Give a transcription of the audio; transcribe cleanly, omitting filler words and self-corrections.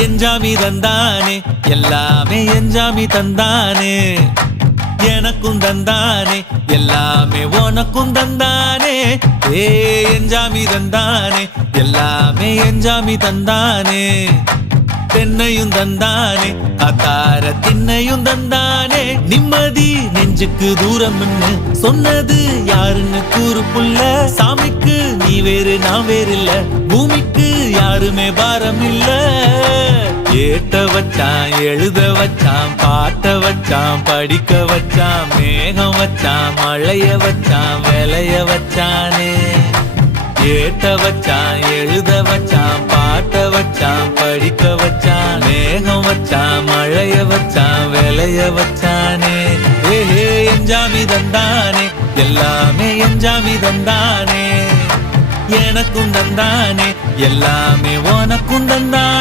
எஞ்சாமி தந்தானே எல்லாமே எஞ்சாமி தந்தானே எனக்கும் தந்தானே எல்லாமே உனக்கும் தந்தானே ஏ எஞ்சாமி தந்தானே எல்லாமே எஞ்சாமி தந்தானே தென்னையும் தந்தானே அத்தார திண்ணையும் தந்தானே நிம்மதி நெஞ்சுக்கு தூரம்னு சொன்னது யாருன்னு கூறு புள்ள சாமிக்கு நீ வேறு நான் வேறு இல்ல பூமிக்கு யாருமே பாரம் இல்ல ஏட்ட வச்சான் எழுத வச்சான் பாட்ட வச்சான் படிக்க வச்சான் மேகம் வச்சான் மழைய வச்சான் விளைய வச்சானே ஏட்ட வச்சான் எழுத வச்சான் பாட்ட வச்சான் படிக்க வச்சான் மேகம் வச்சான் மழைய வச்சான் விளைய வச்சானே ஏஹே எஞ்சாமி தந்தானே எல்லாமே எஞ்சாமி தந்தானே எனக்கும் தந்தானே எல்லாமே உனக்கும் தந்தானே